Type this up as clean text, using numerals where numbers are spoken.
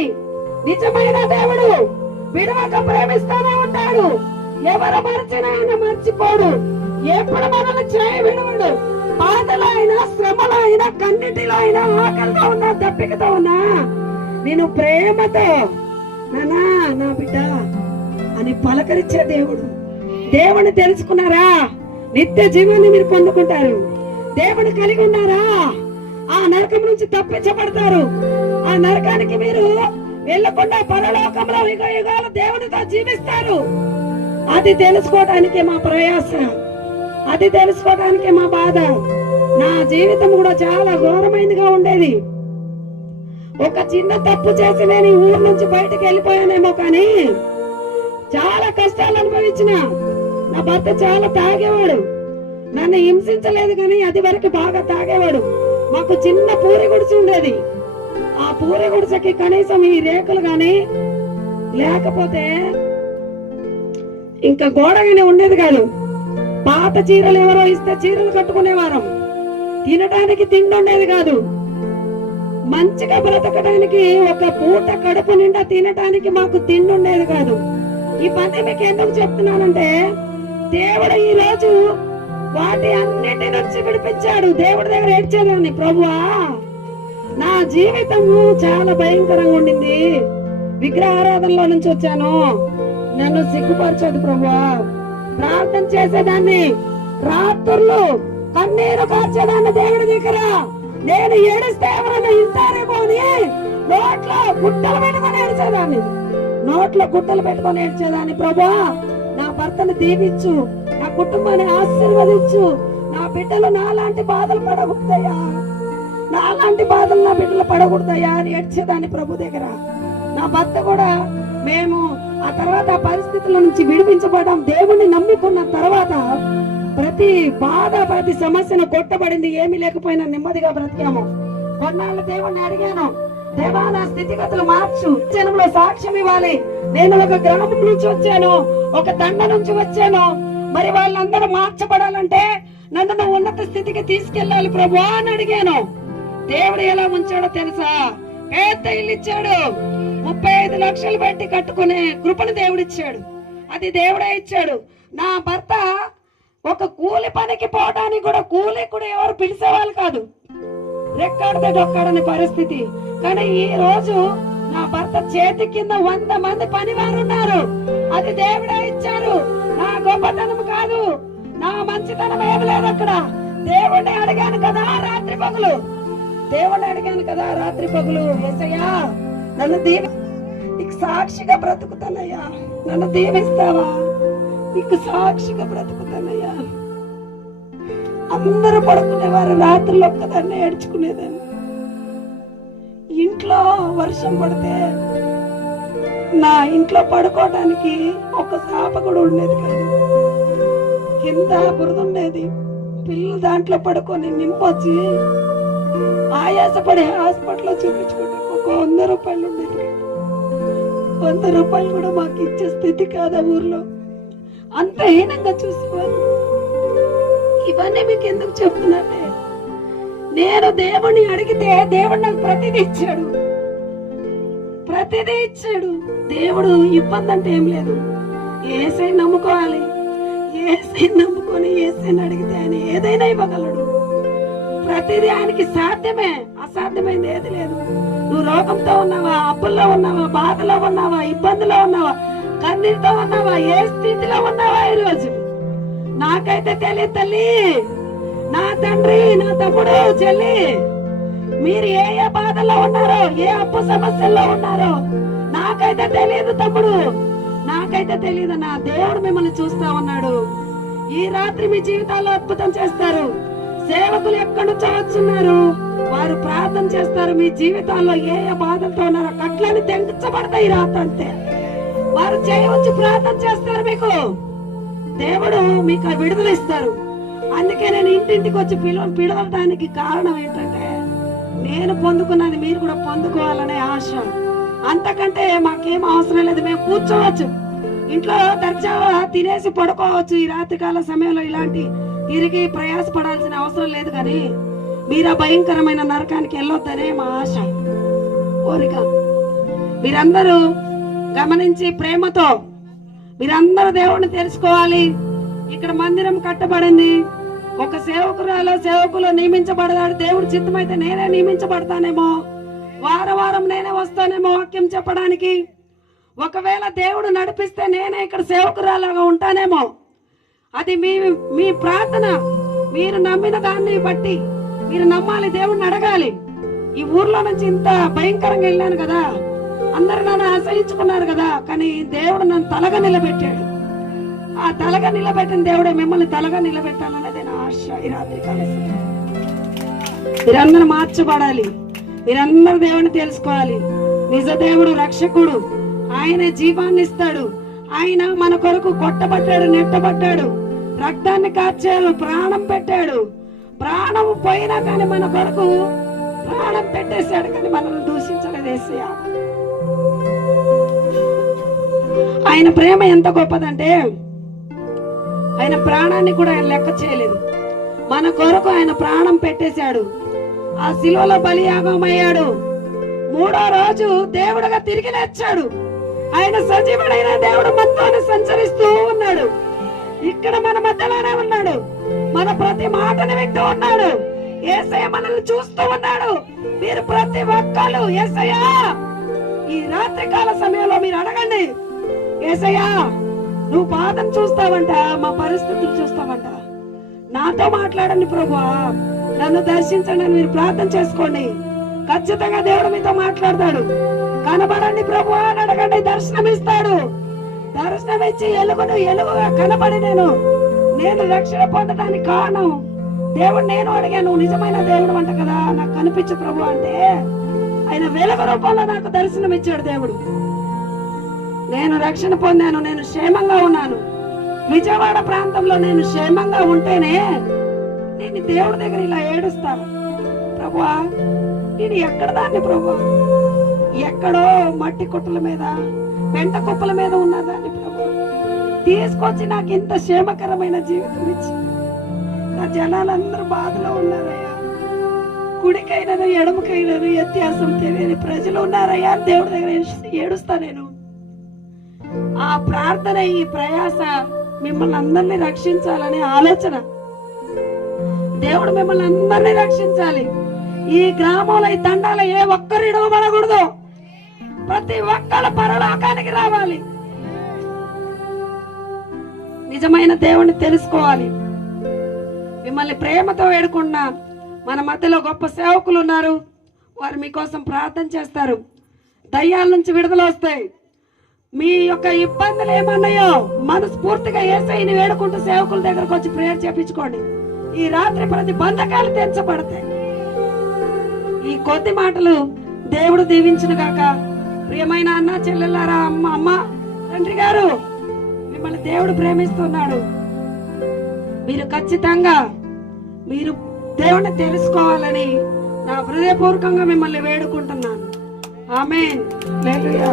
గాని నిజమైన దేవుడు విడవక ప్రేమిస్తూనే ఉంటాడు. ఎవరు మర్చిన ఆయన మర్చిపోడు. ఎప్పుడు మనల్ని చేయ విడవడు. బాధలో అయినా, శ్రమలో అయినా, కన్నిటిలో అయినా, ఆకలితో ఉన్నా, దప్పికతో ఉన్నా నేను ప్రేమతో నానా నా బిడ్డ అని పలకరించే దేవుడు. దేవుని తెలుసుకున్నారా? నిత్య జీవాన్ని మీరు పొందుకుంటారు. దేవుని కలిగి ఉన్నారా? ఆ నరకం నుంచి తప్పించబడతారు. ఆ నరకానికి మీరు వెళ్ళకుండా పరలోకంలో యుగ యుగాలు దేవునితో జీవిస్తారు. అది తెలుసుకోవడానికి మా ప్రయాస, అది తెలుసుకోవడానికి మా బాధ. నా జీవితం కూడా చాలా ఘోరమైనదిగా ఉండేది. ఒక చిన్న తప్పు చేసి నేను ఈ ఊరు నుంచి బయటకు వెళ్ళిపోయానేమో, కానీ చాలా కష్టాలు అనుభవించిన. నా భర్త చాలా తాగేవాడు. నన్ను హింసించలేదు కానీ అది వరకు బాగా తాగేవాడు. మాకు చిన్న పూరి గుడిసె ఉండేది. ఆ పూరి గుడిసెకి కనీసం ఈ రేకులు గాని లేకపోతే ఇంకా గోడగానే ఉండేది కాదు. పాత చీరలు ఎవరో ఇస్తే చీరలు కట్టుకునేవారం. తినడానికి తిండి ఉండేది కాదు. మంచిగా బ్రతకడానికి ఒక పూట కడుపు నిండా తినడానికి మాకు తిండి ఉండేది కాదు. ఈ పని మీకు ఎందుకు చెప్తున్నానంటే, దేవుడు ఈ రోజు వాటి అన్నిటి నుంచి విడిపించాడు. దేవుడి దగ్గర ఏడ్చేదాన్ని, ప్రభువా నా జీవితము చాలా భయంకరంగా ఉండింది, విగ్రహారాధనలో నుంచి వచ్చాను, నన్ను సిగ్గుపరచదు ప్రభువా. ప్రార్థన చేసేదాన్ని, రాత్రులు కన్నీరు కార్చేదాన్ని దేవుడి దగ్గర. నేను ఏడిస్తే ఎవరైనా ఇస్తారేమో అని నోట్లో గుట్టలు పెట్టుకొని ఏడ్చేదాన్ని, నోట్లో గుట్టలు పెట్టుకొని ఏడ్చేదాన్ని. ప్రభువా నా భర్తను దీవించు, నా కుటుంబాన్ని ఆశీర్వదించు, నా బిడ్డలు నాలాంటి బాధలు పడకూడదయ్యా, నాలాంటి బాధలు నా బిడ్డలు పడకూడదయ్యా అని ఏడ్చేదాన్ని ప్రభు దగ్గర. నా భర్త కూడా, మేము ఆ తర్వాత ఆ పరిస్థితుల నుంచి విడిపించబడ్డాం. దేవుణ్ణి నమ్ముకున్న తర్వాత ప్రతి బాధ, ప్రతి సమస్యను కొట్టబడింది. ఏమీ లేకపోయినా నెమ్మదిగా బ్రతికాము. కొన్నాళ్ళు దేవుణ్ణి అడిగాను, దేవా నా స్థితిగతులు మార్చు, జనంలో సాక్ష్యం ఇవ్వాలి. నేను ఒక గ్రామం నుంచి వచ్చాను, ఒక తండ నుంచి వచ్చాను, మరి వాళ్ళందరూ మార్చబడాలంటే నన్ను నువ్వు ఉన్నత స్థితికి తీసుకెళ్ళాలి ప్రభు అని అడిగాను. దేవుడు ఎలా ఉంచాడో తెలుసా? పెద్ద ఇల్లు ఇచ్చాడు. 35 లక్షలు పెట్టి కట్టుకునే కృపను దేవుడిచ్చాడు. అది దేవుడే ఇచ్చాడు. నా భర్త ఒక కూలి పనికి పోవడానికి కూడా కూలి కూడా ఎవరు పిలిచేవాళ్ళు కాదు. రెక్కాడితే డొక్కాడని పరిస్థితి. కానీ ఈ రోజు నా భర్త చేతి కింద 100 మంది పనివారు ఉన్నారు. అది దేవుడే ఇచ్చారు. నా గొప్పతనం కాదు, నా మంచితనం ఏమి లేదు అక్కడ. దేవుడిని అడిగాను కదా రాత్రి పగులు, దేవుడిని అడిగాను కదా రాత్రి పగులు, యేసయ్యా నన్ను నీకు సాక్షిగా బ్రతుకుతానయ్యా, నన్ను దీవిస్తావా, నీకు సాక్షిగా బ్రతుకుతానయ్యా. అందరూ పడుకునేవారు, రాత్రులు ఒక్కదాన్ని ఏడ్చుకునేదాన్ని. ఇంట్లో వర్షం పడితే నా ఇంట్లో పడుకోవడానికి ఒక చాప కూడా ఉండేది కాదు. కింద బురద ఉండేది. పిల్లలు దాంట్లో పడుకొని నింపొచ్చి ఆయాసపడి హాస్పిటల్లో చూపించుకుంటే ఒక 100 రూపాయలు ఉండేది. 100 రూపాయలు కూడా మాకు ఇచ్చే స్థితి కాదా ఊర్లో. అంత హీనంగా చూసుకోవాలి. ఇవన్నీ మీకు ఎందుకు చెప్తున్నానంటే, నేను దేవుణ్ణి అడిగితే దేవుడు నాకు ప్రతిదీ ఇచ్చాడు, ప్రతిదీ ఇచ్చాడు. దేవుడు ఇబ్బంది అంటే ఏం లేదు. యేసయ్యని నమ్ముకోవాలి. యేసయ్యని నమ్ముకొని యేసయ్యని అడిగితే ఆయన ఏదైనా ఇవ్వగలడు. ప్రతిదీ ఆయనకి సాధ్యమే, అసాధ్యమైంది ఏది లేదు. నువ్వు రోగంతో ఉన్నావా, అప్పుల్లో ఉన్నావా, బాధలో ఉన్నావా, ఇబ్బందిలో ఉన్నావా, కన్నీటితో ఉన్నావా, ఏ స్థితిలో ఉన్నావా ఈరోజు నాకైతే తెలియదు తల్లి, నా తండ్రి, నా తమ్ముడు, చెల్లి, మీరు ఏ ఏ బాధల్లో ఉన్నారో, ఏ అప్పు సమస్యల్లో ఉన్నారో నాకైతే తెలియదు తమ్ముడు, నాకైతే తెలియదు. నా దేవుడు మిమ్మల్ని చూస్తా ఉన్నాడు. ఈ రాత్రి మీ జీవితాల్లో అద్భుతం చేస్తారు. సేవకులు ఎక్కడి నుంచో వచ్చున్నారు, వారు ప్రార్థన చేస్తారు. మీ జీవితాల్లో ఏ ఏ బాధలతో ఉన్నారో కట్లని తెంచబడతాయి రాత్రి అంతే. వారు చేయవచ్చు, ప్రార్థన చేస్తారు. మీకు దేవుడు మీకు విడుదల ఇస్తారు. అందుకే నేను ఇంటింటికి వచ్చి పిలవడానికి కారణం ఏంటంటే, నేను పొందుకున్నది మీరు కూడా పొందుకోవాలనే ఆశ. అంతకంటే మాకేం అవసరం లేదు. మేము కూర్చోవచ్చు ఇంట్లో, దర్జాగా తినేసి పడుకోవచ్చు. ఈ రాత్రికాల సమయంలో ఇలాంటి తిరిగి ప్రయాసపడాల్సిన అవసరం లేదు. కానీ మీరు ఆ భయంకరమైన నరకానికి వెళ్ళొద్దనే మా ఆశ, కోరిక. మీరందరూ గమనించి ప్రేమతో మీరందరూ దేవుడిని తెలుసుకోవాలి. ఇక్కడ మందిరం కట్టబడింది. ఒక సేవకులు నియమించబడతాడు. దేవుడు చిత్తమైతే నేనే నియమించబడతానేమో, వారం నేనే వస్తానేమో వాక్యం చెప్పడానికి. ఒకవేళ దేవుడు నడిపిస్తే నేనే ఇక్కడ సేవకురాలాగా ఉంటానేమో. అది మీ ప్రార్థన. మీరు నమ్మిన దాన్ని బట్టి మీరు నమ్మాలి, దేవుడిని అడగాలి. ఈ ఊర్లో నుంచి ఇంత భయంకరంగా వెళ్ళాను కదా, అందరు నన్ను ఆశ్రయించుకున్నారు కదా, కానీ దేవుడు నన్ను తలగా నిలబెట్టాడు. ఆ తలగా నిలబెట్టిన దేవుడే మిమ్మల్ని తలగా నిలబెట్టాలన్నది నా ఆశ. ఈ రాత్రి కాలం మీరందరూ మార్చబడాలి. మీరందరూ దేవుడిని తెలుసుకోవాలి. నిజ దేవుడు రక్షకుడు, ఆయన జీవాన్ని ఇస్తాడు. ఆయన మన కొరకు కొట్టబడ్డాడు, నెట్టబడ్డాడు, రక్తాన్ని కార్చాడు, ప్రాణం పెట్టాడు. ప్రాణం పోయినా కానీ మన కొరకు ప్రాణం పెట్టేశాడు, కానీ మనల్ని దూషించలేదు యేసయ్య. ఆయన ప్రేమ ఎంత గొప్పదంటే ఆయన ప్రాణాన్ని కూడా ఆయన లెక్క చేయలేదు. మన కొరకు ఆయన ప్రాణం పెట్టేశాడు. ఆ శిలువలో బలియాగం అయ్యాడు. 3వ రోజు దేవుడుగా తిరిగి లేచాడు. ఆయన సజీవుడైన దేవుడు మనతోనే సంచరిస్తూ ఉన్నాడు. ఇక్కడ మన మధ్యలోనే ఉన్నాడు. మన ప్రతి మాటను వింటూ ఉన్నాడు. యేసయ్య మనల్ని చూస్తూ ఉన్నాడు. మీరు ప్రతి ఒక్కరు యేసయ్య ఈ రాత్రి కాల సమయంలో మీరు అడగండి, యేసయ్య నువ్వు బాధం చూస్తావంట, మా పరిస్థితులు చూస్తావంట, నాతో మాట్లాడండి ప్రభువా, నన్ను దర్శించండి అని మీరు ప్రార్థన చేసుకోండి. ఖచ్చితంగా దేవుడు మీతో మాట్లాడతాడు. కనబడండి ప్రభువా అని అడగండి, దర్శనం ఇస్తాడు. దర్శనం ఇచ్చి ఎలుగుగా కనబడి నేను రక్షణ పొందడానికి కారణం దేవుడు. నేను అడిగాను, నిజమైన దేవుడు అంట కదా, నాకు కనిపించు ప్రభు అంటే ఆయన వెలుగు రూపంలో నాకు దర్శనం ఇచ్చాడు దేవుడు. నేను రక్షణ పొందాను, నేను క్షేమంగా ఉన్నాను. విజయవాడ ప్రాంతంలో నేను క్షేమంగా ఉంటేనే నేను దేవుడి దగ్గర ఇలా ఏడుస్తాను, ప్రభువా నేను ఎక్కడ దాన్ని ప్రభు, ఎక్కడో మట్టి కుట్టల మీద పెంట కుప్పల మీద ఉన్నదాన్ని ప్రభు తీసుకొచ్చి నాకు ఇంత క్షేమకరమైన జీవితం ఇచ్చి, నా జనాలందరూ బాధలో ఉన్నారయ్యా, కుడికైనది ఎడమకైనది వ్యత్యాసం తెలియని ప్రజలు ఉన్నారయ్యా, దేవుడి దగ్గర ఏడుస్తా నేను. ఆ ప్రార్థన, ఈ ప్రయాస మిమ్మల్ని అందరినీ రక్షించాలనే ఆలోచన. దేవుడు మిమ్మల్ని అందరినీ రక్షించాలి. ఈ గ్రామంలో ఈ తండాలో ఏ ఒక్కరు ఇడవబడకూడదు. ప్రతి ఒక్కరు పరలోకానికి రావాలి. నిజమైన దేవుణ్ణి తెలుసుకోవాలి. మిమ్మల్ని ప్రేమతో వేడుకున్నా మన మధ్యలో గొప్ప సేవకులు ఉన్నారు. వారు మీకోసం ప్రార్థన చేస్తారు. దయ్యాల నుంచి విడుదల వస్తాయి. మీ యొక్క ఇబ్బందులు ఏమన్నాయో మనస్ఫూర్తిగా యేసయ్యని వేడుకుంటూ సేవకుల దగ్గరకు వచ్చి ప్రేయర్ చేపించుకోండి. ఈ రాత్రి ప్రతి బంధకాలు తెంచబడతాయి. ఈ కొద్ది మాటలు దేవుడు దీవించును గాక. ప్రియమైన అన్న చెల్లెలారా, అమ్మ తండ్రి గారు, మిమ్మల్ని దేవుడు ప్రేమిస్తున్నాడు. మీరు ఖచ్చితంగా మీరు దేవుడిని తెలుసుకోవాలని నా హృదయపూర్వకంగా మిమ్మల్ని వేడుకుంటున్నాను. ఆమేన్. హల్లెలూయా.